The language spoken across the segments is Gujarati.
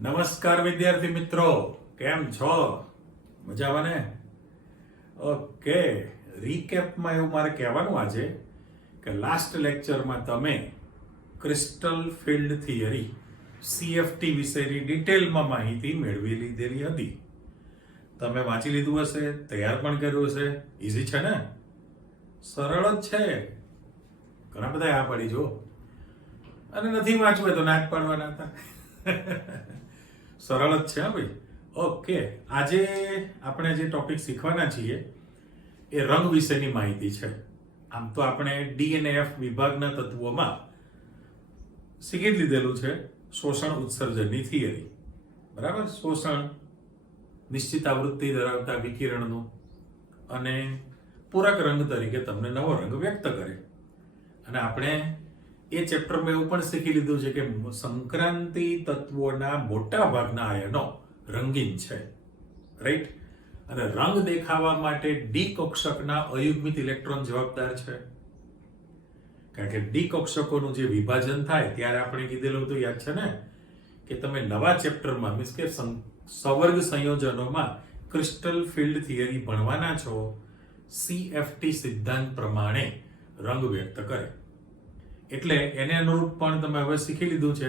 નમસ્કાર વિદ્યાર્થી મિત્રો, કેમ છો? મજામાં ને? ઓકે, રીકેપમાં એવું મારે કહેવાનું આજે કે લાસ્ટ લેક્ચરમાં તમે ક્રિસ્ટલ ફિલ્ડ થિયરી CFT વિશેની ડિટેલમાં માહિતી મેળવી લીધેલી હતી. તમે વાંચી લીધું હશે, તૈયાર પણ કર્યું હશે. ઇઝી છે ને? સરળ જ છે. ઘણા બધા આ પડી જો, અને નથી વાંચવું હોય તો ના જ પાડવાના હતા. સરળ જ છે ભાઈ. ઓકે, આજે આપણે જે ટોપિક શીખવાના છીએ એ રંગ વિશેની માહિતી છે. આમ તો આપણે DNAF વિભાગના તત્વોમાં શીખી લીધેલું છે શોષણ ઉત્સર્જનની થિયરી. બરાબર? શોષણ નિશ્ચિત આવૃત્તિ ધરાવતા વિકિરણનું અને પૂરક રંગ તરીકે તમને નવો રંગ વ્યક્ત કરે. અને આપણે એ ચેપ્ટરમાં એવું પણ શીખી લીધું છે કે સંક્રાંતિ તત્વોના મોટા ભાગના આયનો રંગીન છે, રાઈટ? અને રંગ દેખાવા માટે ડી કક્ષકના અયુગ્મિત ઇલેક્ટ્રોન જવાબદાર છે. કારણ કે ડી કક્ષકોનું જે વિભાજન થાય ત્યારે આપણે કીધેલું તો યાદ છે ને કે તમે નવા ચેપ્ટરમાં મીન્સ કે સવર્ગ સંયોજનોમાં ક્રિસ્ટલ ફિલ્ડ થિયરી ભણવાના છો. CFT સિદ્ધાંત પ્રમાણે રંગ વ્યક્ત કરે. એટલે એને અનુરૂપ પણ તમે હવે શીખી લીધું છે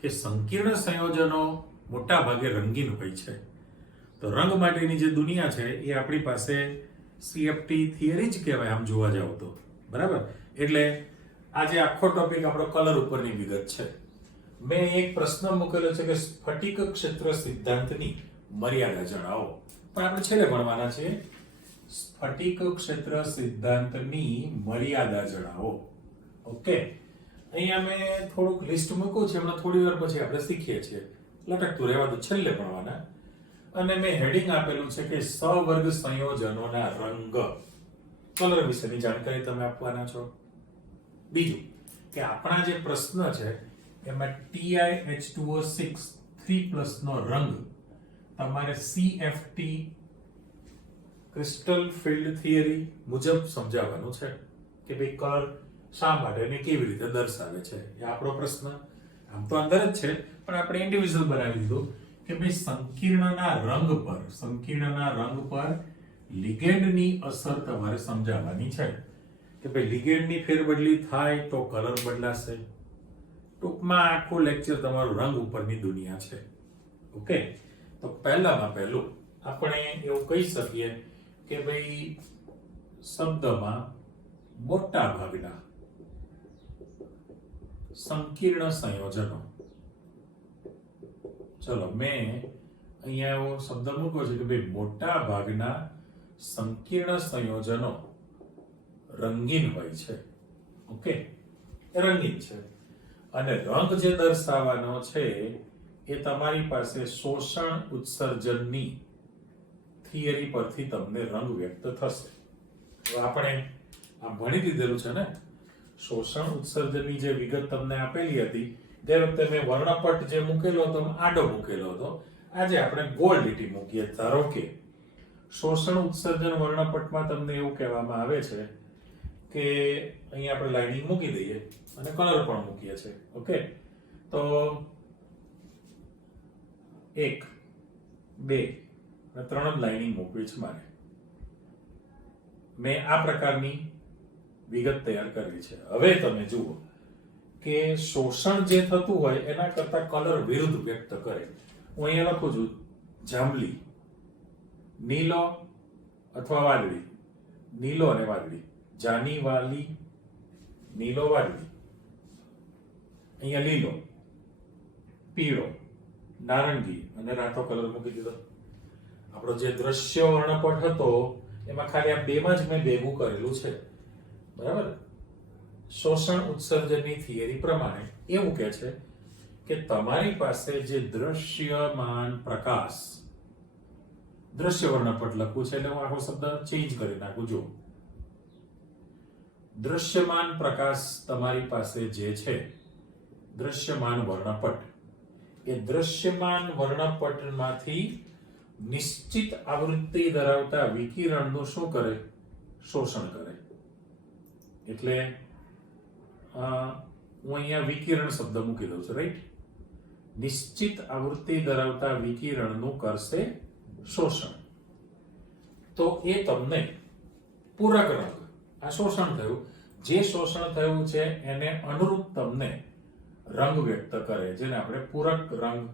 કે સંકીર્ણ સંયોજનો મોટા ભાગે રંગીન હોય છે. તો રંગ માટેની જે દુનિયા છે એ આપણી પાસે CFT થિયરી જ કહેવાય આમ જોવા જાવ તો. બરાબર? એટલે આજે આખો ટોપિક આપણો કલર ઉપરની વિગત છે. મેં એક પ્રશ્ન મૂકેલો છે કે સ્ફટિક ક્ષેત્ર સિદ્ધાંતની મર્યાદા જણાવો. પણ આપણે છેલ્લે ભણવાના છે સ્ફટિક ક્ષેત્ર સિદ્ધાંતની મર્યાદા જણાવો. ઓકે, અહીંયા મેં થોડુંક લિસ્ટ મૂક્યું છે, હમણાં થોડી વાર પછી આપણે શીખીએ છીએ. લટકતું રહેવા તો છેલ્લે ભણવાના. અને મેં હેડિંગ આપેલું છે કે સવર્ગ સંયોજનોના રંગ. કલર વિશેની જાણકારી તમે આપવાના છો. બીજું કે આપણા જે પ્રશ્ન છે એમાં TiH2O6 3+ નો રંગ તમારે CFT ક્રિસ્ટલ ફિલ્ડ થિયરી મુજબ સમજાવવાનું છે કે ભાઈ કલર શા માટે અને કેવી રીતે દર્શાવે છે. એ આપણો પ્રશ્ન આમ તો અંદર જ છે, પણ આપણે ઇન્ડિવિજ્યુઅલ બનાવી દીધું કે ભાઈ સંકીર્ણના રંગ પર લિગેન્ડની અસર તમારે સમજાવવાની છે કે ભાઈ લિગેન્ડની ફેરબદલી થાય તો કલર બદલાશે. ટૂંકમાં આખું લેક્ચર તમારું રંગ ઉપરની દુનિયા છે. ઓકે, તો પહેલામાં પહેલું આપણે એવું કહી શકીએ કે ભાઈ શબ્દમાં મોટા ભાગના સંકીર્ણ સંયોજનો. ચલો, મેં અહીંયા એવો શબ્દ મૂક્યો છે કે ભાઈ મોટા ભાગના સંકીર્ણ સંયોજનો રંગીન હોય છે. ઓકે, રંગીન છે. અને રંગ જે દર્શાવવાનો છે એ તમારી પાસે શોષણ ઉત્સર્જનની થિયરી પરથી તમને રંગ વ્યક્ત થશે. તો આપણે આ ભણી લીધેલું છે ને. શોષણ ઉત્સર્જનની જે વિગત તમને આપેલી હતી તે વખતે મેં વર્ણપટ જે મૂકેલો હતો આડો મૂકેલો હતો. આજે આપણે ગોળ લીટી મૂકીએ. ધારો કે શોષણ ઉત્સર્જન વર્ણપટમાં તમને એવું કહેવામાં આવે છે કે અહીંયા આપણે લાઇનિંગ મૂકી દઈએ અને કલર પણ મૂકીએ છીએ. ઓકે, તો 1 2 અને 3 લાઇનિંગ મૂકવી છે મારે. મેં આ પ્રકારની વિગત તૈયાર કરવી છે. હવે તમે જુઓ કે શોષણ જે થતું હોય એના કરતા કલર વિરુદ્ધ વ્યક્ત કરે. હું અહીંયા લખું છું જાંબલી, નીલો અથવા વાદળી. નીલો અને વાદળી. જાની વાલી, નીલો વાદળી. અહીંયા લીલો, પીળો, નારંગી અને રાતો કલર મૂકી દીધો. આપણો જે દ્રશ્ય વર્ણપટ હતો એમાં ખાલી આ બેમાં જ મેં ભેગું કરેલું છે. બરાબર? શોષણ ઉત્સર્જનની થિયરી પ્રમાણે એવું કહે છે કે તમારી પાસે જે દ્રશ્યમાન પ્રકાશ, દ્રશ્ય વર્ણપટ લખવું છે એટલે હું આખો શબ્દ ચેન્જ કરી નાખું. જો દ્રશ્યમાન પ્રકાશ તમારી પાસે જે છે દ્રશ્યમાન વર્ણપટ, એ દ્રશ્યમાન વર્ણપટમાંથી નિશ્ચિત આવૃત્તિ ધરાવતા વિકિરણનું શું કરે? શોષણ કરે. એટલે હું અહીંયા વિકિરણ શબ્દ મૂકી દઉં છું, રાઈટ? નિશ્ચિત આવૃત્તિ ધરાવતા વિકિરણનું કરશે શોષણ. તો એ તમને પૂરક રંગ, આ શોષણ થયું, જે શોષણ થયું છે એને અનુરૂપ તમને રંગ વ્યક્ત કરે, જેને આપણે પૂરક રંગ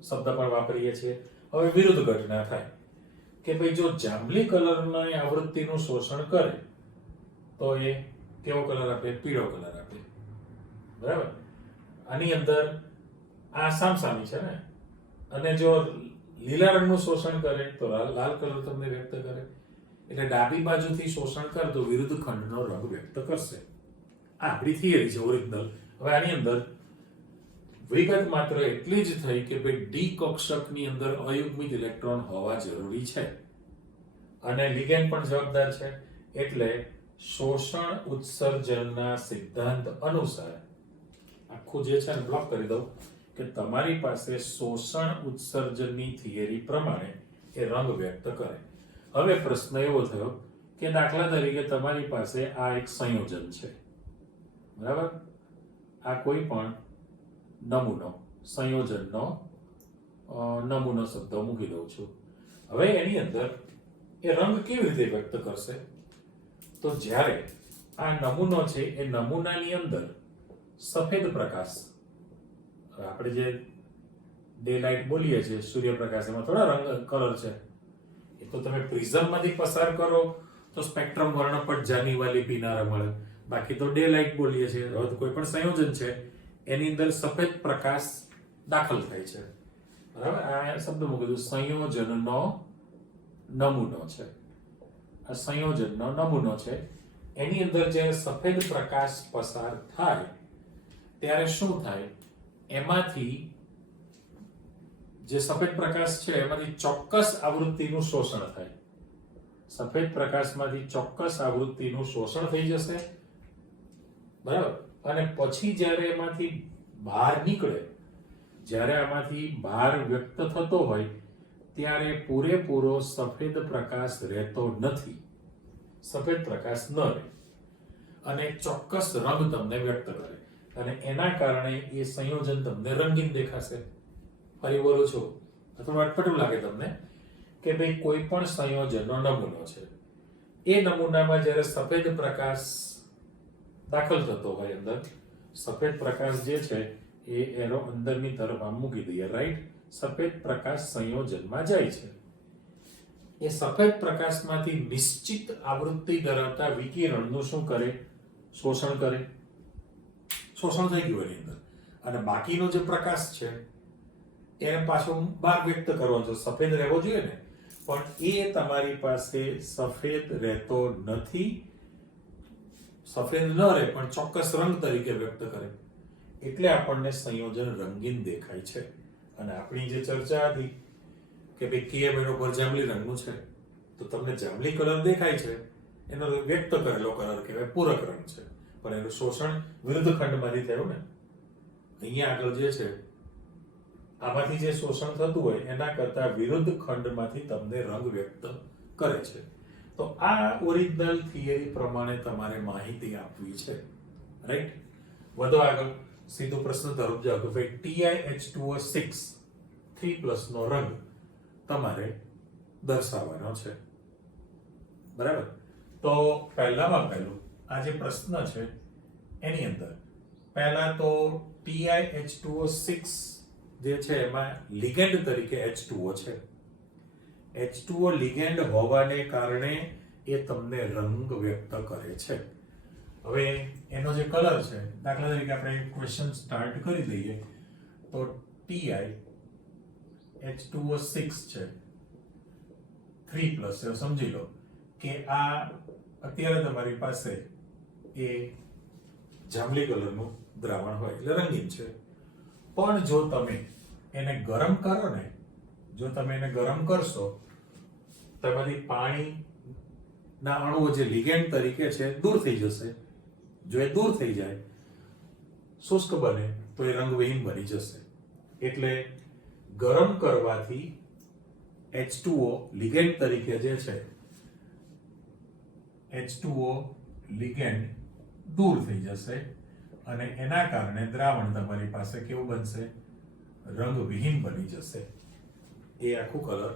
શબ્દ પણ વાપરીએ છીએ. હવે વિરુદ્ધ ઘટના થાય કે ભાઈ જો જાંબલી કલરની આવૃત્તિનું શોષણ કરે તો એ કેવો કલર આપે? પીળો કલર આપે. બરાબર? આની અંદર આ સામસામી છે ને, અને જો લીલા રંગનું શોષણ કરે તો લાલ કલર તમને વ્યક્ત કરે. એટલે ડાબી બાજુથી શોષણ કરે તો વિરુદ્ધ ખંડનો રંગ વ્યક્ત કરશે. આ આપણી થિયરી છે ઓરિજિનલ. હવે આની અંદર વિગત માત્ર એટલી જ થઈ કે ભાઈ ડી કક્ષકની અંદર અયુગ્મિત ઇલેક્ટ્રોન હોવા જરૂરી છે અને લિગેન્ડ પણ જવાબદાર છે. એટલે શોષણ ઉત્સર્જનના સિદ્ધાંત અનુસાર આખું જે છે ને બ્લોક કરી દઉં કે તમારી પાસે શોષણ ઉત્સર્જનની થિયરી પ્રમાણે એ રંગ વ્યક્ત કરે. હવે પ્રશ્ન એવો થયો કે દાખલા તરીકે તમારી પાસે આ એક સંયોજન છે, બરાબર? આ કોઈ પણ નમૂનો, સંયોજનનો નમૂનો શબ્દ મૂકી દઉં છું. હવે એની અંદર એ રંગ કેવી રીતે વ્યક્ત કરશે? તો જ્યારે આ નમૂનો છે એ નમૂનાની અંદર સફેદ પ્રકાશ, આપણે જે ડે લાઇટ બોલીએ છીએ, સૂર્યપ્રકાશ, એમાં થોડા રંગ કલર છે. એ તો તમે પ્રિઝમમાંથી પસાર કરો તો સ્પેક્ટ્રમ વર્ણપટ જાની વાલી પીનારા મળે. બાકી તો ડે લાઇટ બોલીએ છીએ. હવે કોઈ પણ સંયોજન છે એની અંદર સફેદ પ્રકાશ દાખલ થાય છે, બરાબર? આ શબ્દ મૂકી દઉં, સંયોજનનો નમૂનો છે. આ સંયોજનનો નમૂનો છે. એની અંદર જ્યારે સફેદ પ્રકાશ પસાર થાય ત્યારે શું થાય? એમાંથી જે સફેદ પ્રકાશ છે એમાંથી ચોક્કસ આવૃત્તિનું શોષણ થાય. સફેદ પ્રકાશમાંથી ચોક્કસ આવૃત્તિનું શોષણ થઈ જશે, બરાબર? અને પછી જ્યારે એમાંથી બહાર નીકળે, જ્યારે આમાંથી બહાર વ્યક્ત થતો હોય ત્યારે પૂરેપૂરો સફેદ પ્રકાશ રહેતો નથી. સફેદ પ્રકાશ ન રહે અને ચોક્કસ રંગ તમને વ્યક્ત કરે અને એના કારણે એ સંયોજન તમને રંગીન દેખાશે. ફરી બોલું છું, અથવા અટપટું લાગે તમને કે ભાઈ કોઈ પણ સંયોજનનો નમૂનો છે, એ નમૂનામાં જ્યારે સફેદ પ્રકાશ દાખલ થતો હોય, અંદર સફેદ પ્રકાશ જે છે એ એનો અંદરની તરફ આમ મૂકી દઈએ, રાઈટ? સફેદ પ્રકાશ સંયોજનમાં જાય છે. એ સફેદ પ્રકાશમાંથી નિશ્ચિત આવૃત્તિ ધરાવતા વિકિરણનું શું કરે? શોષણ કરે. શોષણ થઈ ગયું એની અંદર, અને બાકીનો જે પ્રકાશ છે એને પાછો બહાર વ્યક્ત કરવો છે. સફેદ રહેવો જોઈએ ને, પણ એ તમારી પાસે સફેદ રહેતો નથી. સફેદ ન રહે પણ ચોક્કસ રંગ તરીકે વ્યક્ત કરે, એટલે આપણને સંયોજન રંગીન દેખાય છે. અને આપણી જે ચર્ચા હતી કે ભાઈ કે બેનો પર જાંબલી રંગનું છે, તો તમને જાંબલી કલર દેખાય છે, એનો વ્યક્ત કરેલો કલર કહેવાય પૂરક રંગ છે, પણ એનું શોષણ વિરુદ્ધ ખંડમાંથી થયું ને. અહીંયા આગળ જે છે આમાંથી જે શોષણ થતું હોય એના કરતા વિરુદ્ધ ખંડમાંથી તમને રંગ વ્યક્ત કરે છે. તો આ ઓરિજિનલ થિયરી પ્રમાણે તમારે માહિતી આપવી છે, રાઈટ? વધો આગળ, સીધો પ્રશ્ન તરફ જાઓ કે ભાઈ TiH2O6 3+ નો રંગ તમારે દર્શાવવાનો છે, બરાબર? તો પહેલામાં પહેલું આ જે પ્રશ્ન છે એની અંદર પહેલા તો TiH2O6 જે છે એમાં લિગેન્ડ તરીકે H2O છે. H2O લિગેન્ડ હોવાને કારણે એ તમને રંગ વ્યક્ત કરે છે. હવે એનો જે કલર છે, દાખલા તરીકે આપણે ક્વેશ્ચન સ્ટાર્ટ કરી દઈએ તો TiH2O6 છે 3+, એવું સમજી લો કે આ અત્યારે તમારી પાસે એ જાંબલી કલરનું દ્રાવણ હોય એટલે રંગીન છે. પણ જો તમે એને ગરમ કરો ને, જો તમે એને ગરમ કરશો, તેમાંથી પાણીના અણુઓ જે લિગેન્ડ તરીકે છે દૂર થઈ જશે. જો એ દૂર થઈ જાય, શુષ્ક બને, તો એ રંગવિહીન બની જશે. એટલે ગરમ કરવાથી H2O લિગેન્ડ તરીકે જે છે, H2O લિગેન્ડ દૂર થઈ જશે અને એના કારણે દ્રાવણ તમારી પાસે કેવું બનશે? રંગવિહીન બની જશે. એ આખું કલર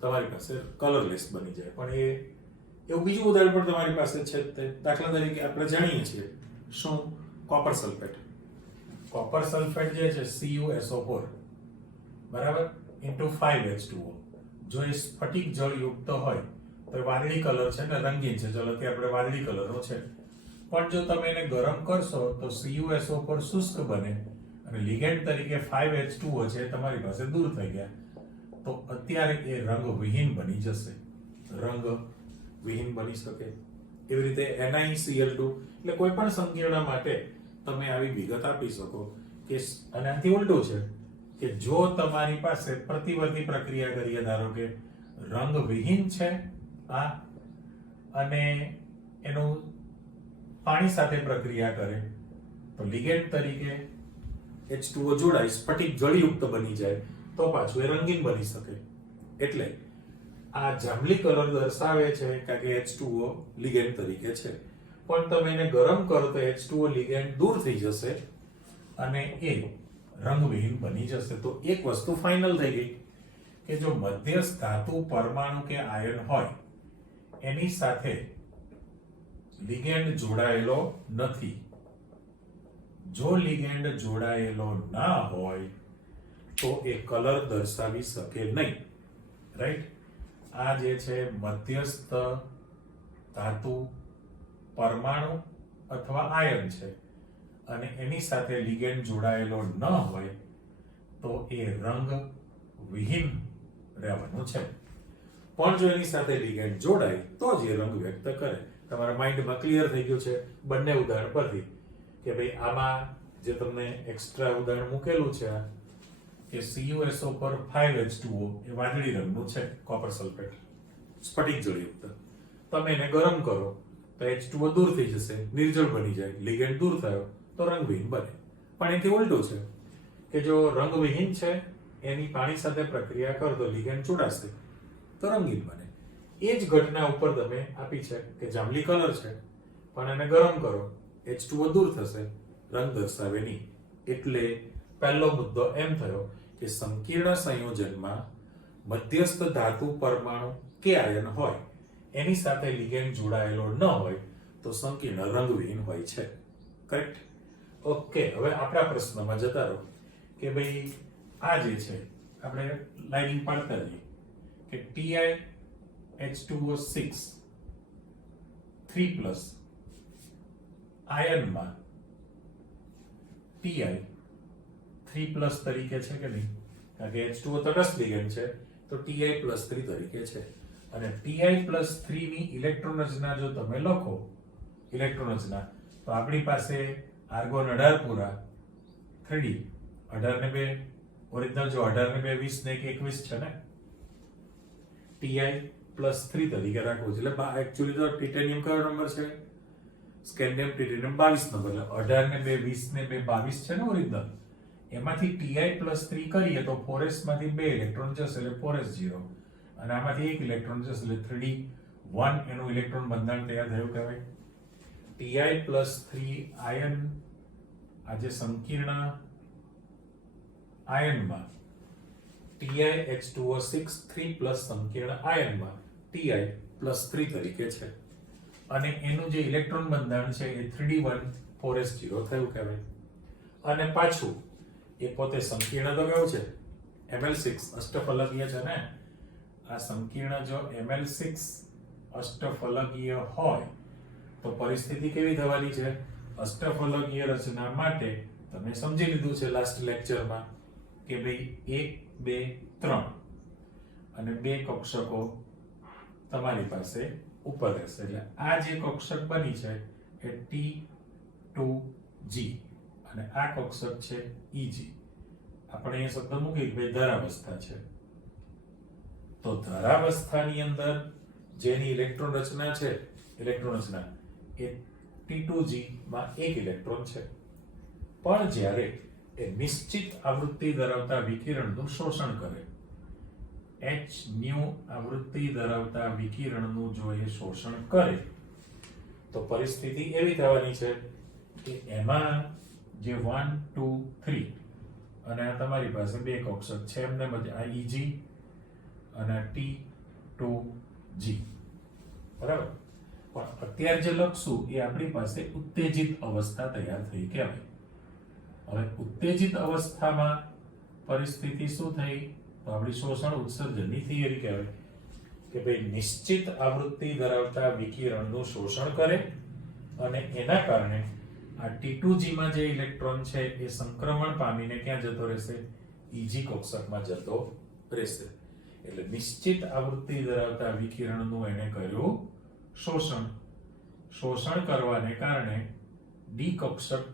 તમારી પાસે કલરલેસ બની જાય. પણ એવું બીજું ઉદાહરણ પણ તમારી પાસે છે. તે દાખલા તરીકે આપણે જાણીએ છીએ શું, કોપર સલ્ફેટ. કોપર સલ્ફેટ જે છે CuSO4 બરાબર ઇન્ટુ 5H2O. જો એ સ્ફટિક જળયુક્ત હોય તો એ વાદળી કલર છે ને રંગીન છે. ચલો કે આપણે વાદળી કલરનો છે. પણ જો તમે એને ગરમ કરશો તો CuSO4 શુષ્ક બને અને લિગેન્ડ તરીકે 5H2O છે તમારી પાસે દૂર થઈ ગયા. તો અત્યારે એ રંગવિહીન બની જશે. રંગવિહીન બની શકે. એવી રીતે NiCl2 એટલે કોઈ પણ સંકીર્ણ માટે તમે આવી વિગત આપી શકો કે આનાથી ઉલટું છે કે જો તમારી પાસે પ્રતિવર્તી પ્રક્રિયા કરીએ, ધારો કે રંગવિહીન છે આ અને એનું પાણી સાથે પ્રક્રિયા કરે તો લિગેન્ડ તરીકે H2O જોડાય, સ્ફટિક જળયુક્ત બની જાય તો પાછું એ રંગીન બની શકે. એટલે આ જાંબલી કલર દર્શાવે છે કે H2O લિગેન્ડ તરીકે છે. પણ તમે એને ગરમ કરો તો H2O લિગેન્ડ દૂર થઈ જશે અને એ રંગવિહીન બની જશે. તો એક વસ્તુ ફાઇનલ થઈ ગઈ કે જો મધ્યસ્થ ધાતુ, પરમાણુ કે આયન હોય એની સાથે લિગેન્ડ જોડાયેલો નથી. જો લિગેન્ડ જોડાયેલો ના હોય તો એ કલર દર્શાવી શકે નહીં. રાઈટ? આ જે છે મધ્યસ્થ ધાતુ, પરમાણુ અથવા આયન છે અને એની સાથે લિગેન્ડ જોડાયેલો ન હોય તો એ રંગવિહીન રહેવાનું છે. પણ જો એની સાથે લિગેન્ડ જોડાય તો જ એ રંગ વ્યક્ત કરે. તમારા માઇન્ડમાં ક્લિયર થઈ ગયું છે બંને ઉદાહરણ પરથી કે ભાઈ આમાં જે તમને એક્સ્ટ્રા ઉદાહરણ મૂકેલું છે કે CuSO4 5H2O એ વાદળી રંગનું છે કોપર સલ્ફેટ, સ્ફટિક જળયુક્ત. તમે એને ગરમ કરો તો H2O દૂર થઈ જશે, નિર્જળ બની જાય. લિગેન્ડ દૂર થયો તો રંગવિહીન બને. પણ એથી ઉલટું છે કે જો રંગવિહીન છે એની પાણી સાથે પ્રક્રિયા કરો તો લિગેન્ડ જોડાશે તો રંગીન બને. એ જ ઘટના ઉપર તમે આપી છે કે જાંબલી કલર છે પણ એને ગરમ કરો, H2O દૂર થશે, રંગ દર્શાવે નહીં. એટલે પહેલો મુદ્દો એમ થયો કે સંકીર્ણ સંયોજનમાં મધ્યસ્થ ધાતુ, પરમાણુ કે આયન હોય એની સાથે લિગેન્ડ જોડાયેલો ન હોય તો સંકીર્ણ રંગવિહીન હોય છે. કરેક્ટ? ઓકે, હવે આપણા પ્રશ્નમાં જતા રહો કે ભાઈ આ જે છે આપણે લાઇનિંગ પાડતા જઈએ કે TiH2O6 3+ આયનમાં Ti 3+ તરીકે છે કે નહીં? કારણ કે H2O તટસ્થ લિગેન્ડ છે તો Ti+3 તરીકે છે. અને Ti+3 ની ઇલેક્ટ્રોન રચના જો તમે લખો, ઇલેક્ટ્રોન રચના, તો આપણી પાસે આર્ગોન 18 પૂરા 3D 18 ને 2 ઓરિજિનલ, જો 18 ને 2 20 ને 1 21 છે ને, Ti+3 તરીકે રાખવું છે. એટલે એક્ચ્યુઅલી તો ટિટેનિયમ કયો નંબર છે? Scandium titanium 22 number. એટલે 18 ને 2 20 ને 2 22 છે ને ઓરિજિનલ. એમાંથી Ti+3 કરીએ તો 4s માંથી 2 ઇલેક્ટ્રોન જશે એટલે 4s 0 અને આમાંથી 1 ઇલેક્ટ્રોન જશે એટલે 3D 1 એનું ઇલેક્ટ્રોન બંધારણ તૈયાર થયું કહેવાય. Ti+3 આયન આ જે સંકીર્ણ આયનમાં TiH2O6 3+ સંકીર્ણ આયનમાં Ti+3 તરીકે છે અને એનું જે ઇલેક્ટ્રોન બંધારણ છે એ 3D1 4s0 થયું કહેવાય. અને પાછું એ પોતે સંકીર્ણ તો કેવું છે? Ml6 અષ્ટફલકીય છે ને. આ સંકીર્ણ જો Ml6 અષ્ટફલકીય હોય તો પરિસ્થિતિ કેવી થવાની છે? અષ્ટફલકીય રચના માટે તમે સમજી લીધું છે લાસ્ટ લેક્ચરમાં કે ભાઈ 1 2 3 અને 2 કક્ષકો તમારી પાસે ઉપર રહેશે. એટલે આ જે કક્ષક બની છે એ T2G અને આ કક્ષક છે EG. આપણે એ શબ્દ મૂકી કે ભાઈ ધરાવસ્થા છે. તો ધરાવસ્થાની અંદર જેની ઇલેક્ટ્રોન રચના છે, ઇલેક્ટ્રોન રચના એ T2G માં 1 ઇલેક્ટ્રોન છે. પણ જ્યારે એ નિશ્ચિત આવૃત્તિ ધરાવતા વિકિરણનું શોષણ કરે, hν આવૃત્તિ ધરાવતા વિકિરણનું જો એ શોષણ કરે તો પરિસ્થિતિ એવી થવાની છે કે એમાં જે 1 2 3 અને આ તમારી પાસે બે કક્ષક છે એમને બધી આ Eg અને આ T2G, બરાબર. પણ અત્યારે જે લખશું એ આપણી પાસે ઉત્તેજિત અવસ્થા તૈયાર થઈ કહેવાય. હવે ઉત્તેજિત અવસ્થામાં પરિસ્થિતિ શું થઈ તો આપણી શોષણ ઉત્સર્જનની થિયરી કહેવાય કે ભાઈ નિશ્ચિત આવૃત્તિ ધરાવતા વિકિરણનું શોષણ કરે અને એના કારણે આ T2G માં જે ઇલેક્ટ્રોન છે એ સંક્રમણ પામીને ક્યાં જતો રહેશે? Eg કક્ષકમાં જતો રહેશે. એટલે નિશ્ચિત આવૃત્તિ ધરાવતા વિકિરણનું એને કર્યું શોષણ. શોષણ કરવાને કારણે ડી કક્ષક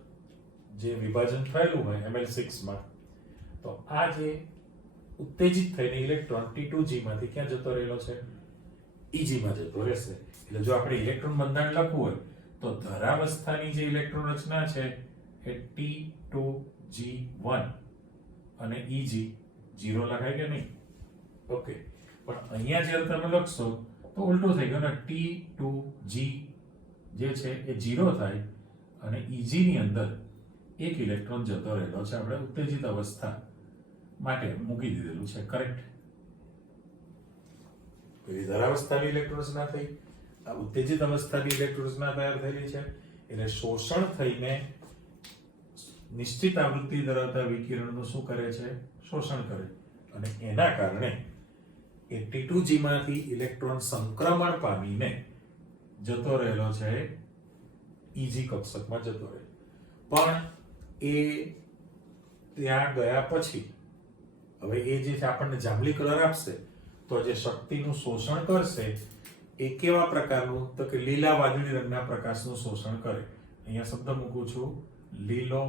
જે વિભાજન થયેલું હોય Ml6 માં, તો આ જે ઉત્તેજિત થઈને ઇલેક્ટ્રોન T2G માંથી ક્યાં જતો રહેલો છે? Eg માં જતો રહેશે. એટલે જો આપણે ઇલેક્ટ્રોન બંધારણ લખવું હોય તો ધરાવસ્થાની જે ઇલેક્ટ્રોન રચના છે એ T2G1 અને Eg 0 લખાય કે નહીં? ઓકે. પણ અહીંયા જ્યારે તમે લખશો તો ઉલટું થઈ ગયું ને, T2G જે છે એ 0 થાય અને Eg ની અંદર એક ઇલેક્ટ્રોન જતો રહેલો છે. આપણે ઉત્તેજિત અવસ્થા માટે મૂકી દીધેલું છે. કરેક્ટ. પેલી ધરાવસ્થાની ઇલેક્ટ્રોન રચના થઈ, આ ઉત્તેજિત અવસ્થાની ઇલેક્ટ્રોન રચના તૈયાર થયેલી છે. એટલે શોષણ થઈને નિશ્ચિત આવૃત્તિ ધરાવતા વિકિરણનું શું કરે છે? શોષણ કરે. અને એના કારણે એ T2G માંથી ઇલેક્ટ્રોન સંક્રમણ પામીને જતો રહેલો છે Eg કક્ષકમાં જતો રહે. પણ એ ત્યાં ગયા પછી હવે એ જે આપણને જાંબલી કલર આપશે તો જે શક્તિનું શોષણ કરશે એ કેવા પ્રકારનું? તો કે લીલા વાદળી રંગના પ્રકાશનું શોષણ કરે. અહીંયા શબ્દ મૂકું છું, લીલો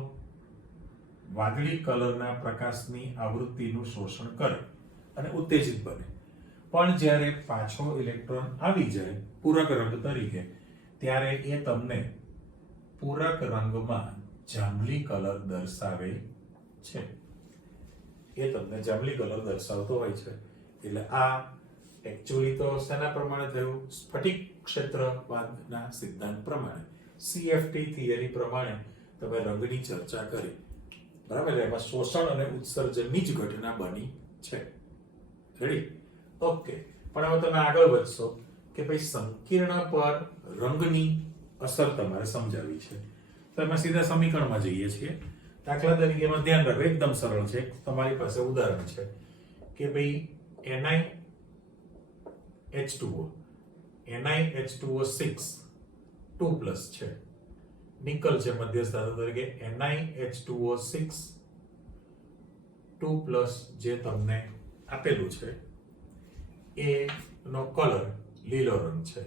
વાદળી કલરના પ્રકાશની આવૃત્તિનું શોષણ કરે અને ઉત્તેજિત બને. પણ જ્યારે પાછો ઇલેક્ટ્રોન આવી જાય પૂરક રંગ તરીકે, ત્યારે એ તમને પૂરક રંગમાં જાંબલી કલર દર્શાવે છે. એ તમને જાંબલી કલર દર્શાવતો હોય છે. એટલે આ એકચ્યુઅલી તો શેના પ્રમાણે થયું? સ્ફટિક ક્ષેત્રવાદના સિદ્ધાંત પ્રમાણે, CFT થિયરી પ્રમાણે તમે રંગની ચર્ચા કરી, બરાબર? એમાં શોષણ અને ઉત્સર્જનની જ ઘટના બની છે. રેડી? ઓકે. પણ હવે તમે આગળ વધશો કે ભાઈ સંકીર્ણ પર રંગની અસર તમારે સમજાવી છે, તો એમાં સીધા સમીકરણમાં જઈએ છીએ. દાખલા તરીકે એમાં ધ્યાન રાખો, એકદમ સરળ છે. તમારી પાસે ઉદાહરણ છે કે ભાઈ NiH2O, NiH2O6 2+ છે. નિકલ છે મધ્યસ્થ ધાતુ તરીકે. NiH2O6 2+ જે તમને આપેલું છે એ નો કલર લીલો રંગ છે.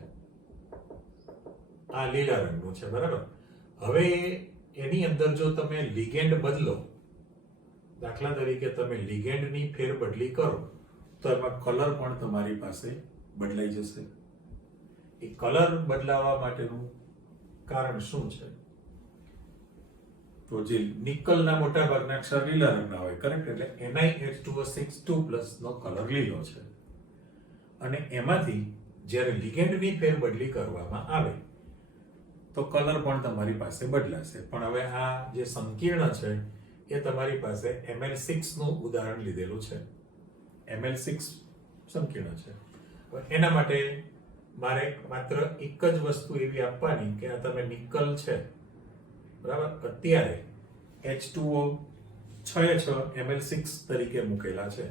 આ લીલા રંગનું છે, બરાબર? હવે એની અંદર જો તમે લિગેન્ડ બદલો, દાખલા તરીકે તમે લિગેન્ડની ફેરબદલી કરો તો એમાં કલર પણ તમારી પાસે બદલાઈ જશે. એ કલર બદલાવા માટેનું કારણ શું છે? તો જે નિકલના મોટા ભાગના અક્ષર લીલા રંગના હોય, કરેક્ટ? એટલે NiH2O6 2+ નો કલર લીલો છે. અને એમાંથી જ્યારે લિગેન્ડની ફેરબદલી કરવામાં આવે તો કલર પણ તમારી પાસે બદલાશે. પણ હવે આ જે સંકીર્ણ છે એ તમારી પાસે Ml6 નું ઉદાહરણ લીધેલું છે. Ml6 સંકીર્ણ છે. એના માટે મારે માત્ર એક જ વસ્તુ એવી આપવાની કે આ તમે નિકલ છે, બરાબર, અત્યારે H2O 6 Ml6 તરીકે મૂકેલા છે.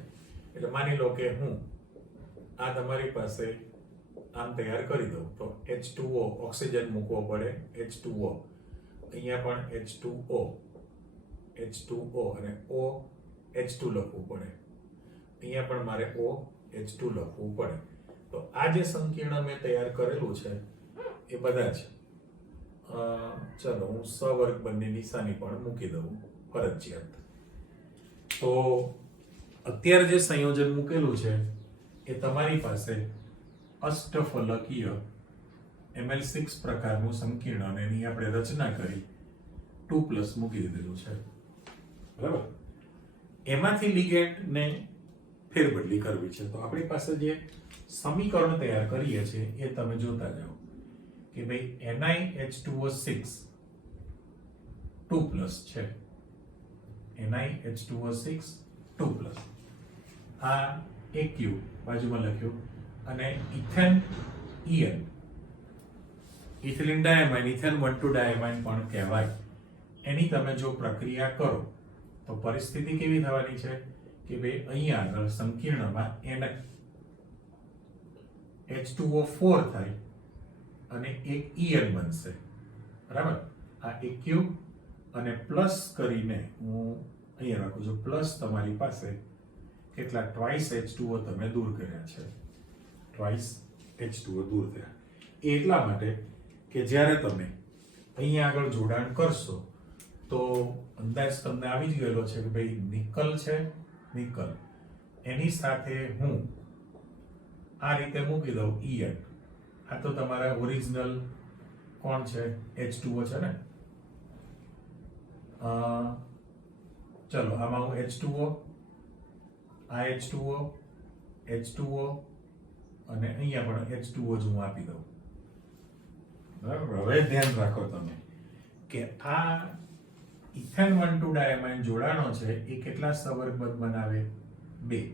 એટલે માની લો કે હું આ તમારી પાસે આમ તૈયાર કરી દઉં તો H2O ઓક્સિજન મૂકવો પડે, H2O, અહીંયા પણ H2O અને OH2 લખવું પડે, અહીંયા પણ મારે OH2 લખવું પડે. તો આ જે સંકીર્ણ મેં તૈયાર કરેલું છે એ બધા જ ચલો હું સવર્ગ બંને નિશાની પણ મૂકી દઉં ફરજિયાત. તો અત્યારે જે સંયોજન મૂકેલું છે એ તમારી પાસે અષ્ટફલકીય Ml6 પ્રકારનું સંકીર્ણ અને એની આપણે રચના કરી 2+ મૂકી દીધેલું છે, બરાબર? એમાંથી લિગેન્ડને ફેરબદલી કરવી છે. તો આપણી પાસે જે સમીકરણ તૈયાર કરીએ છીએ એ તમે જોતા જાઓ કે ભાઈ NiH2O6 2+ છે, NiH2O6 2+. આ AQ બાજુમાં લખ્યું અને ઇથેન EN ઇથિલિન ડાયમાઇન ઇથેન 1,2 ડાયમાઇન પણ કહેવાય. એની તમે જો પ્રક્રિયા કરો તો પરિસ્થિતિ કેવી થવાની છે કે ભાઈ અહીંયા આગળ સંકીર્ણમાં H2O4 થાય અને એક EN બનશે. બરાબર? આ AQ અને પ્લસ કરીને હું અહીંયા રાખું છું પ્લસ તમારી પાસે કેટલા ટ્વાઇસ H2O તમે દૂર કર્યા છે. ટ્વાઇસ H2O દૂર થયા એટલા માટે કે જ્યારે તમે અહીંયા આગળ જોડાણ કરશો તો અંદાજ તમને આવી જ ગયેલો છે કે ભાઈ નિકલ છે, નિકલ એની સાથે હું આ રીતે મૂકી દઉં EN. આ તો તમારા ઓરિજિનલ કોણ છે? H2O છે ને. ચલો આમાં હું H2O, આ H2O, H2O અને અહીંયા પણ H2O જ હું આપી દઉં. બરાબર? હવે ધ્યાન રાખો તમે કે આ ઇથેન 1,2 ડાયમાઇન જોડાણો છે એ કેટલા સવર્ગબંધ બનાવે? 2.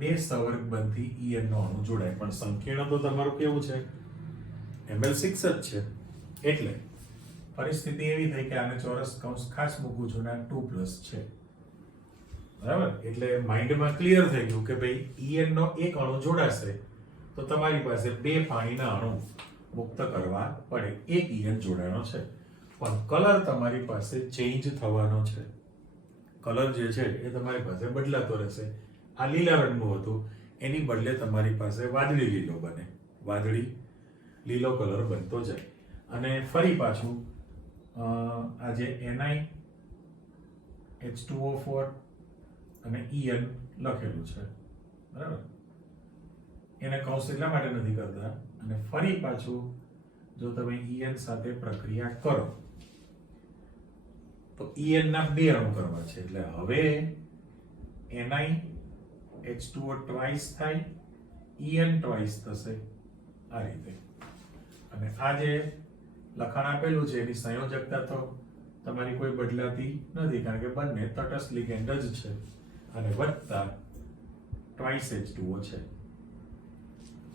2 સવર્ગબંધથી EN નો અણુ જોડાય. પણ સંકીર્ણ તો તમારું કેવું છે? Ml6 જ છે. એટલે પરિસ્થિતિ એવી થઈ કે આને ચોરસ કૌંસ ખાસ મૂકું છું ને 2+ છે. બરાબર? એટલે માઇન્ડમાં ક્લિયર થઈ ગયું કે ભાઈ EN નો એક અણુ જોડાશે તો તમારી પાસે 2 પાણીના અણુ મુક્ત કરવા પડે. એક EN જોડાણો છે પણ કલર તમારી પાસે ચેન્જ થવાનો છે. કલર જે છે એ તમારી પાસે બદલાતો રહેશે. આ લીલા રંગનું હતું એની બદલે તમારી પાસે વાદળી લીલો બને. વાદળી લીલો કલર બનતો જાય અને ફરી પાછું આ જે NiH2O4 અને EN લખેલું છે. બરાબર? એને કૌંસ એટલા માટે નથી કરતા અને ફરી પાછું જો તમે EN સાથે પ્રક્રિયા કરો તો EN ના 2 અણુ કરવા છે. એટલે હવે NiH2O ટ્વાઇસ થાય, EN ટ્વાઇસ થશે આ રીતે. અને આ જે લખાણ આપેલું છે એની સંયોજકતા તો તમારી કોઈ બદલાતી નથી કારણ કે બંને તટસ્થ લિગેન્ડ જ છે અને વત્તા ટ્વાઇસ H2O છે.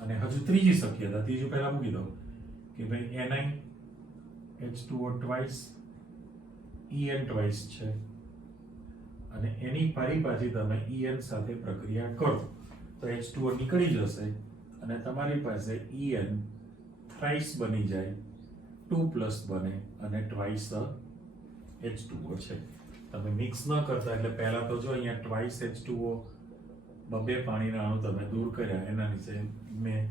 અને હજુ ત્રીજી શક્યતા, ત્રીજું પહેલા મૂકી દો કે ભાઈ NiH2O ટ્વાઇસ EN ટ્વાઇસ છે અને એની ફરી પાછી તમે EN સાથે પ્રક્રિયા કરો તો H2O નીકળી જશે અને તમારી પાસે EN થ્રાઇસ બની જાય, 2+ બને અને ટ્વાઇસ H2O છે. તમે મિક્સ ન કરતા એટલે પહેલા તો જો અહીંયા ટ્વાઇસ H2O 2 પાણીના અણુ તમે દૂર કર્યા એના નીચે મેં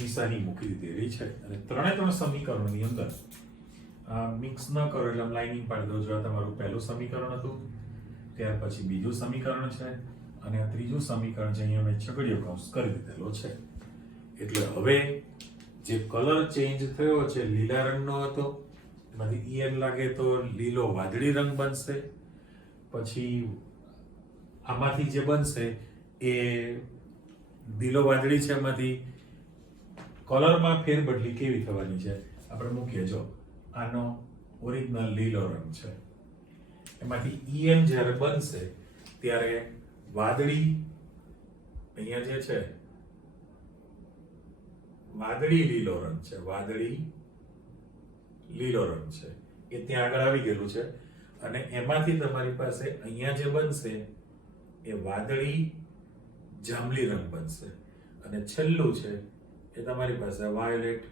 નિશાની મૂકી દીધેલી છે અને 3 સમીકરણોની અંદર મિક્સ ન કરો એટલે લાઇનિંગ પાડી દો. જો આ તમારું પહેલું સમીકરણ હતું, ત્યાર પછી બીજું સમીકરણ છે અને આ ત્રીજું સમીકરણ છે અહીંયા મેં છગડીયો કૌંસ કરી દીધેલો છે. એટલે હવે જે કલર ચેન્જ થયો છે લીલા રંગનો હતો એમાંથી EN લાગે તો લીલો વાદળી રંગ બનશે. પછી આમાંથી જે બનશે એ લીલો વાદળી છે એમાંથી કલરમાં ફેરબદલી કેવી થવાની છે આપણે મૂકીએ. જો આનો ઓરિજિનલ લીલો રંગ છે એમાંથી EN જ્યારે બનશે ત્યારે વાદળી અહીંયા જે છે વાદળી લીલો રંગ છે, વાદળી લીલો રંગ છે એ ત્યાં આગળ આવી ગયેલું છે અને એમાંથી તમારી પાસે અહીંયા જે બનશે એ વાદળી જાંબલી રંગ બનશે અને છેલ્લું છે એ તમારી પાસે વાયોલેટ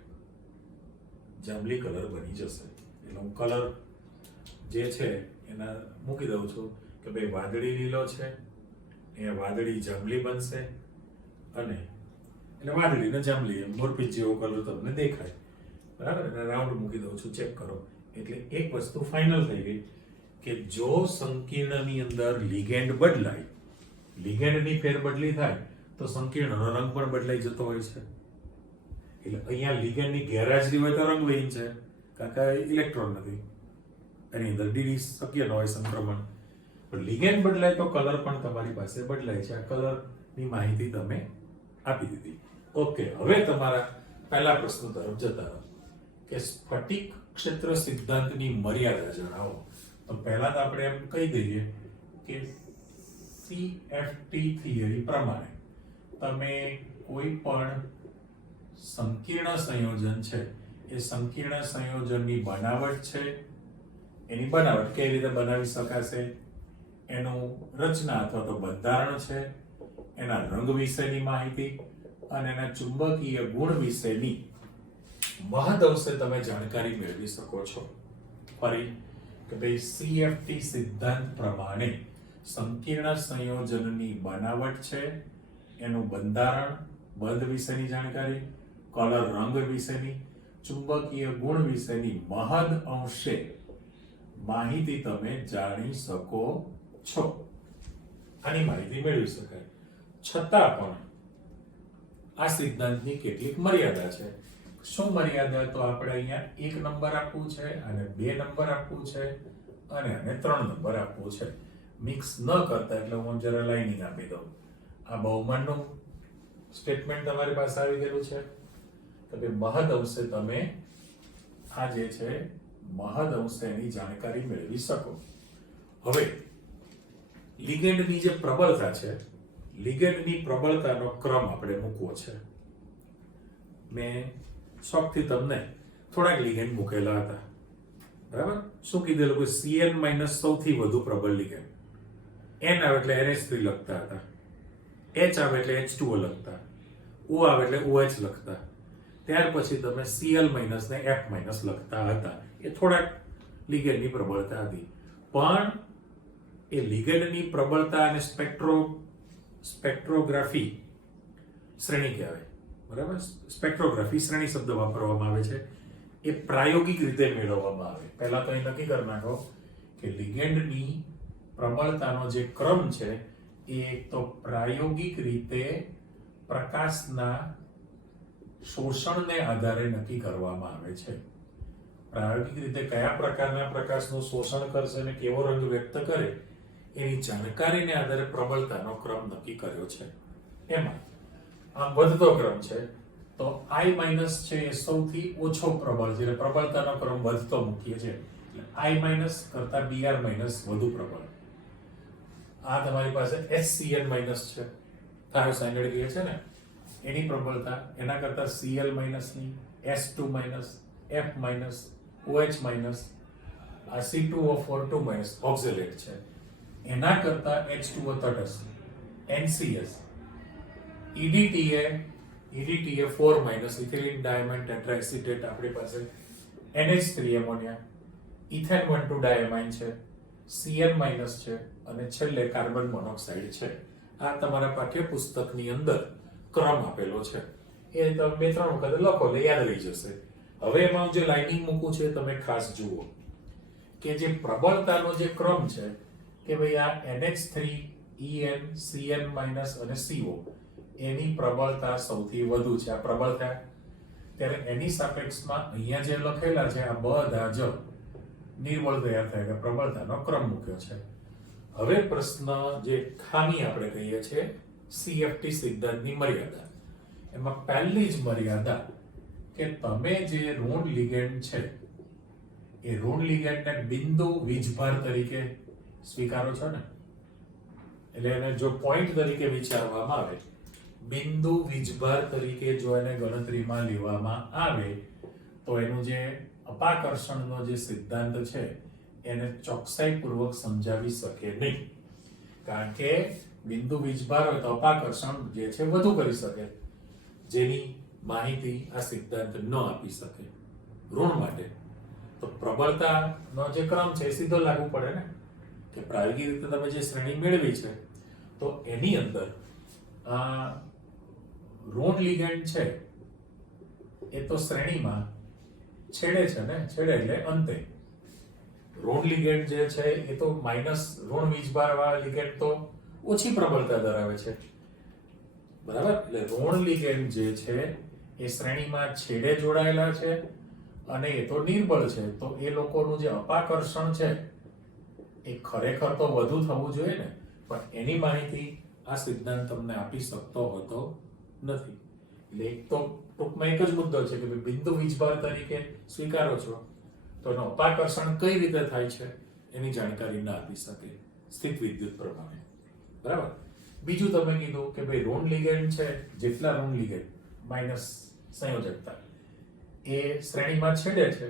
જાંબલી કલર બની જશે. એટલે હું કલર જે છે એના મૂકી દઉં છું કે ભાઈ વાદળી લીલો છે, એ વાદળી જાંબલી બનશે અને એટલે વાદળી ને જાંબલી એમ મોરપીંછ જેવો કલર તમને દેખાય. બરાબર? એટલે રાઉન્ડ મૂકી દઉં છું, ચેક કરો. એટલે એક વસ્તુ ફાઇનલ થઈ ગઈ કે જો સંકીર્ણની અંદર લિગેન્ડ બદલાય, લિગેન્ડની ફેરબદલી થાય તો સંકીર્ણનો રંગ પણ બદલાઈ જતો હોય છે. એટલે અહીંયા લિગેન્ડની ગેરહાજરી હોય તો રંગવિહીન છે કારણ કે ઇલેક્ટ્રોન નથી એની અંદર ડીડી શક્ય ન હોય સંક્રમણ. પણ લિગેન્ડ બદલાય તો કલર પણ તમારી પાસે બદલાય છે. આ કલરની માહિતી તમે આપી દીધી. ઓકે, હવે તમારા પહેલા પ્રશ્ન તરફ જતા રહો કે સ્ફટિક ક્ષેત્ર સિદ્ધાંતની મર્યાદા જણાવો. તો પહેલા તો આપણે એમ કહી દઈએ કે CFT થિયરી પ્રમાણે તમે કોઈ પણ સંકીર્ણ સંયોજન છે એ સંકીર્ણ સંયોજનની બનાવટ છે, એની બનાવટ કેવી રીતે બનાવી શકાશે, એનું રચના અથવા તો બંધારણ છે, એના રંગ વિશેની માહિતી અને એના ચુંબકીય ગુણ વિશેની મહદઅંશે તમે જાણકારી મેળવી શકો છો. ફરી કે ભાઈ CFT સિદ્ધાંત પ્રમાણે સંકીર્ણ સંયોજનની બનાવટ છે, એનું બંધારણ, બંધ વિશેની જાણકારી, કલર રંગ વિશેની, ચુંબકીય ગુણ વિશેની મહદ અંશે માહિતી તમે જાણી શકો છો. આની માહિતી મેળવી શકાય. છતાં પણ આ સિદ્ધાંતની કેટલીક મર્યાદા છે. શું મર્યાદા? તો આપણે અહીંયા 1 નંબર આપવું છે અને 2 નંબર આપવું છે અને 3 નંબર આપવું છે. મિક્સ ન કરતા એટલે હું જરા લાઇનિંગ આપી દઉં. આ બહુમાનનું સ્ટેટમેન્ટ તમારી પાસે આવી ગયેલું છે કે ભાઈ મહદ અંશે તમે આ જે છે મહદ અંશેની જાણકારી મેળવી શકો. હવે લિગેન્ડની જે પ્રબળતા છે, લિગેન્ડની પ્રબળતાનો ક્રમ આપણે મૂકવો છે. મેં શોખથી તમને થોડાક લિગેન્ડ મૂકેલા હતા, બરાબર? શું કીધેલું કે Cn- સૌથી વધુ પ્રબળ લિગેન્ડ, N આવે એટલે NH3 લખતા હતા, H આવે એટલે H2O લખતા, O આવે એટલે OH લખતા, ત્યાર પછી તમે Cl- ને F- લખતા હતા. એ થોડાક લિગેન્ડની પ્રબળતા હતી. પણ એ લિગેન્ડની પ્રબળતા અને સ્પેક્ટ્રોગ્રાફી શ્રેણી કહેવાય, બરાબર? સ્પેક્ટ્રોગ્રાફી શ્રેણી શબ્દ વાપરવામાં આવે છે. એ પ્રાયોગિક રીતે મેળવવામાં આવે. પહેલા તો એ નક્કી કરી નાખો કે લિગેન્ડની પ્રબળતાનો જે ક્રમ છે એ એક તો પ્રાયોગિક રીતે પ્રકાશના શોષણને આધારે નક્કી કરવામાં આવે છે. પ્રાયોગિક રીતે કયા પ્રકારના પ્રકાશનું શોષણ કરશે અને કેવો રંગ વ્યક્ત કરે એની જાણકારીને આધારે પ્રબળતાનો ક્રમ નક્કી કર્યો છે. એમાં આ વધતો ક્રમ છે તો I- છે એ સૌથી ઓછો પ્રબળ છે, એટલે પ્રબળતાનો ક્રમ વધતો મૂકીએ છીએ. એટલે I- કરતા Br- વધુ પ્રબળ. આ તમારી પાસે SCn- છે, થાયોસાયનાઇડ કહે છે ને, એની પ્રબળતા એના કરતા Cl- ની, S2-, F-, OH-, આ C2O4 2- ઓક્ઝેલેટ છે, એના કરતા H2O તટસ્થ, NCS, EDTA 4- ઇથિલિન ડાયમાઇન ટેટ્રાએસિટેટ આપણી પાસે, NH3 એમોનિયા, ઇથેન 1,2 ડાયમાઇન છે, Cn- છે અને છેલ્લે કાર્બન મોનોક્સાઇડ છે. આ તમારા પાઠ્યપુસ્તકની અંદર ક્રમ આપેલો છે. એ તમે 2-3 વખત લખો એટલે યાદ રહી જશે. હવે એમાં જે લાઇનિંગ મૂકું છે તમે ખાસ જુઓ કે જે પ્રબળતાનો જે ક્રમ છે કે ભાઈ આ NH3, En, Cn- અને CO એની પ્રબળતા સૌથી વધુ છે. આ પ્રબળતા ત્યારે એની સાપેક્ષમાં અહીંયા જે લખેલા છે આ બધા જ નિર્બળ તૈયાર થાય કે પ્રબળતાનો ક્રમ મૂક્યો છે. હવે પ્રશ્ન જે ખામી આપણે કહીએ છીએ CFT સિદ્ધાંતની મર્યાદા, એમાં પહેલી જ મર્યાદા કે તમે જે ઋણ લિગેન્ડ છે એ ઋણ લિગેન્ડને બિંદુ વીજભાર તરીકે સ્વીકારો છો ને, એટલે એને જો પોઈન્ટ તરીકે વિચારવામાં આવે, બિંદુ વીજભાર તરીકે જો એને ગણતરીમાં લેવામાં આવે તો એનું જે અપાકર્ષણનો જે સિદ્ધાંત છે એને ચોકસાઈપૂર્વક સમજાવી શકે નહીં. કારણ કે બિંદુ વીજભાર હોય તો અપાકર્ષણ જે છે વધુ કરી શકે, જેની માહિતી આ સિદ્ધાંત ન આપી શકે ઋણ માટે. તો પ્રબળતાનો જે ક્રમ છે એ સીધો લાગુ પડે ને, કે પ્રાયોગિક રીતે તમે જે શ્રેણી મેળવી છે તો એની અંદર આ ઋણ લિગેન્ડ છે એ તો શ્રેણીમાં છેડે છે ને, છેડે એટલે અંતે. ઋણ લિગેન્ડ જે છે એ તો માઇનસ ઋણ વીજભાર વાળા લિગેન્ડ તો ઓછી પ્રબળતા ધરાવે છે, બરાબર? એટલે ઋણ લિગેન્ડ જે છે એ શ્રેણીમાં છેડે જોડાયેલા છે અને એ તો નિર્બળ છે. તો એ લોકોનું જે અપાકર્ષણ છે એ ખરેખર તો વધુ થવું જોઈએ ને, પણ એની માહિતી આ સિદ્ધાંત તમને આપી શકતો હોતો નથી. એટલે એક તો ટૂંકમાં એક જ મુદ્દો છે કે બિંદુ વીજભાર તરીકે સ્વીકારો છો તો એનું અપાકર્ષણ કઈ રીતે થાય છે એની જાણકારી ના આપી શકે સ્થિત વિદ્યુત પ્રમાણે. બરાબર. બીજું તમે કીધું કે ભાઈ ઋણ લિગેન્ડ છે, જેટલા ઋણ લિગેન્ડ માઇનસ સંયોજકતા એ શ્રેણીમાં છેડે છે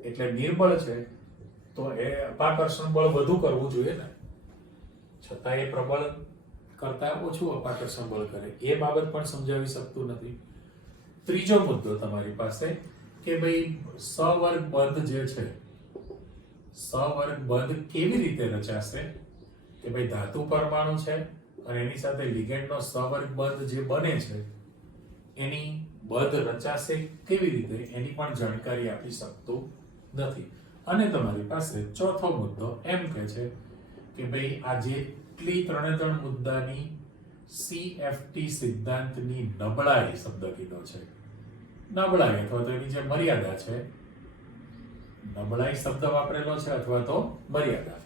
એટલે નિર્બળ છે, તો એ અપાકર્ષણ બળ વધુ કરવું જોઈએ ને, છતાં એ પ્રબળ કરતા ઓછું અપાકર્ષણ બળ કરે, એ બાબત પણ સમજાવી શકતું નથી. ત્રીજો મુદ્દો તમારી પાસે કે ભાઈ સવર્ગ બંધ જે છે, સવર્ગ બંધ કેવી રીતે રચાશે, કે ભાઈ ધાતુ પરમાણુ છે અને એની સાથે લિગેન્ડનો સવર્ગ બંધ જે બને છે એની બંધ રચાશે કેવી રીતે, એની પણ જાણકારી આપી શકતું નથી. અને તમારી પાસે ચોથો મુદ્દો એમ કહે છે કે ભાઈ આ જેટલી ત્રણ મુદ્દાની CFT સિદ્ધાંતની નબળાઈ શબ્દ કીધો છે, નબળાઈ અથવા તો એની જે મર્યાદા છે, નબળાઈ શબ્દ વાપરેલો છે અથવા તો મર્યાદા,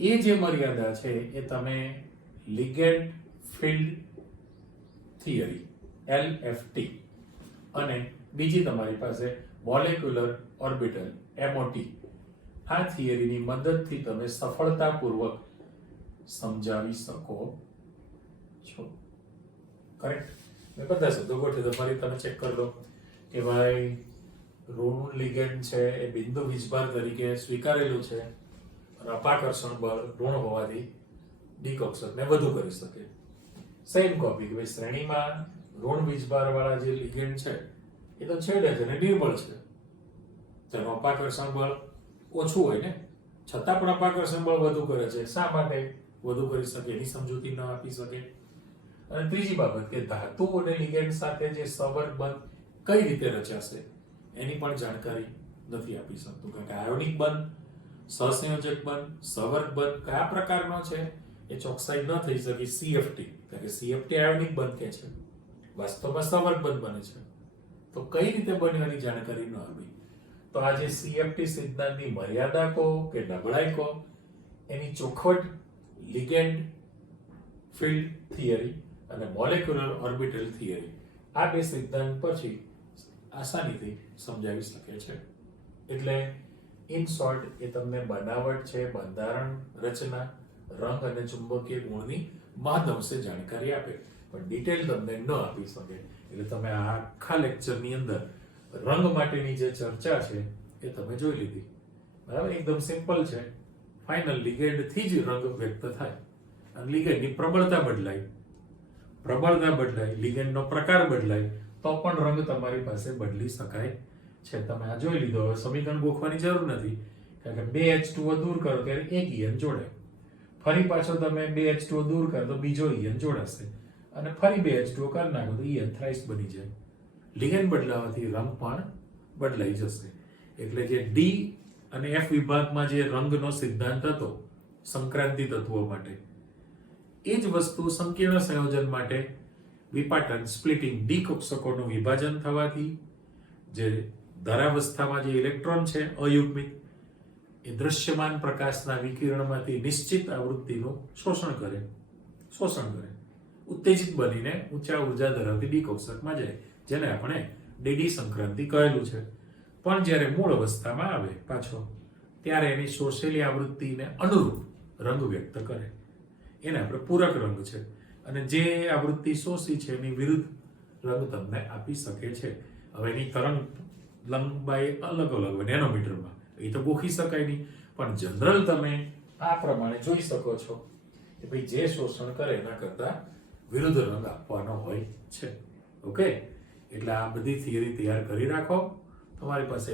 એ જે મર્યાદા છે એ તમે લિગેન્ડ ફિલ્ડ થિયરી LFT અને બીજી તમારી પાસે મોલેક્યુલર ઓર્બિટલ MOT આ થિયરીની મદદથી તમે સફળતાપૂર્વક સમજાવી શકો છો. કરેક્ટ? મેં બધા શબ્દો ગોઠવી દો, ફરી તમે ચેક કરી લો કે ભાઈ ઋણ લિગેન્ડ છે એ બિંદુ વીજભાર તરીકે સ્વીકારેલું છે અને અપાકર્ષણ બળ ઋણ હોવાથી ડીકોક્સરને વધુ કરી શકે. સેમ કોપી કે ભાઈ શ્રેણીમાં ઋણ વીજભાર વાળા જે લિગેન્ડ છે એ તો છેડે છે ને નિર્બળ છે, તેનું અપાકર્ષણ બળ ઓછું હોય ને, છતાં પણ અપાકર્ષણ બળ વધુ કરે છે. શા માટે વધુ કરી શકે એની સમજૂતી ન આપી શકે. અને ત્રીજી બાબત કે ધાતુ અને લિગેન્ડ સાથે જે સવર્ગ બંધ કઈ રીતે રચાશે એની પણ જાણકારી નથી આપી શકતું, કારણ કે આયોનિક બંધ, સહસંયોજક બંધ, સવર્ગ બંધ કયા પ્રકારનો છે એ ચોકસાઈ ન થઈ શકે CFT, કારણ કે CFT આયોનિક બંધ કે છે, વાસ્તવમાં સવર્ગ બંધ બને છે, તો કઈ રીતે બન્યું એની જાણકારી ન આપી. તો આ જે CFT સિદ્ધાંતની મર્યાદા કહો કે નબળાઈ કહો, એની ચોખવટ લિગેન્ડ ફિલ્ડ થિયરી અને મોલેક્યુલર ઓર્બિટલ થિયરી આ બે સિદ્ધાંત પછી આસાનીથી સમજાવી શકે છે. એટલે ઇન શોર્ટ એ તમને બનાવટ છે, બંધારણ, રચના, રંગ અને ચુંબકીય ગુણની મહદઅંશે જાણકારી આપે, પણ ડિટેલ તમને ન આપી શકે. એટલે તમે આ આખા લેક્ચરની અંદર રંગ માટેની જે ચર્ચા છે એ તમે જોઈ લીધી. બરાબર? એકદમ સિમ્પલ છે. ફાઇનલ લિગેન્ડ થી જ રંગ વ્યક્ત થાય અને લિગેન્ડની પ્રબળતા બદલાય, લિગેન્ડનો પ્રકાર બદલાય તો પણ રંગ તમારી પાસે બદલી શકાય છે. તમે આ જોઈ લીધો. હવે સમીકરણ ગોખવાની જરૂર નથી, કારણ કે 2H2O દૂર કરો ત્યારે એક ઇયન જોડે, ફરી પાછો તમે 2H2O દૂર કરો તો બીજો ઇયન જોડાશે અને ફરી 2H2O કરી નાખો તો ઇયન થ્રાઇસ બની જાય. લિગેન્ડ બદલાવાથી રંગ પણ બદલાઈ જશે. એટલે જે D અને F વિભાગમાં જે રંગનો સિદ્ધાંત હતો સંક્રાંતિ તત્વો માટે, એ જ વસ્તુ સંકીર્ણ સંયોજન માટે વિપાટન સ્પ્લિટિંગ ડીકક્ષકોનું વિભાજન થવાથી જે ધારાવસ્થામાં જે ઇલેક્ટ્રોન છે અયુગ્મિત એ દૃશ્યમાન પ્રકાશના વિકિરણમાંથી નિશ્ચિત આવૃત્તિનું શોષણ કરે, ઉત્તેજિત બનીને ઊંચા ઉર્જા ધરાવતી ડીકક્ષકમાં જાય, જેને આપણે DD સંક્રાંતિ કહેલું છે. પણ જ્યારે મૂળ અવસ્થામાં આવે પાછો ત્યારે એની શોષેલી આવૃત્તિને અનુરૂપ રંગ વ્યક્ત કરે, એને આપણે પૂરક રંગ છે. અને જે આવૃત્તિ શોષી છે એની વિરુદ્ધ રંગ તમને આપી શકે છે. હવે એની તરંગ લંબાઈ અલગ હોય નેનોમીટરમાં, એ તો ગોખી શકાય નહીં, પણ જનરલ તમે આ પ્રમાણે જોઈ શકો છો કે ભાઈ જે શોષણ કરે એના કરતા વિરુદ્ધ રંગ આપવાનો હોય છે. ઓકે, એટલે આ બધી થિયરી તૈયાર કરી રાખો. તમારી પાસે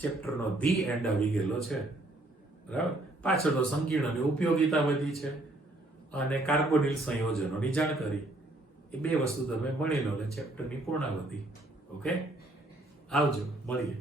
ચેપ્ટરનો ધી એન્ડ આવી ગયેલો છે. બરાબર? પાછળનો સંકીર્ણની ઉપયોગિતા બધી છે અને કાર્બોનિલ સંયોજનોની જાણકારી, એ બે વસ્તુ તમે ભણી લો એટલે ચેપ્ટરની પૂર્ણાવતિ. ઓકે, આવજો, મળીએ.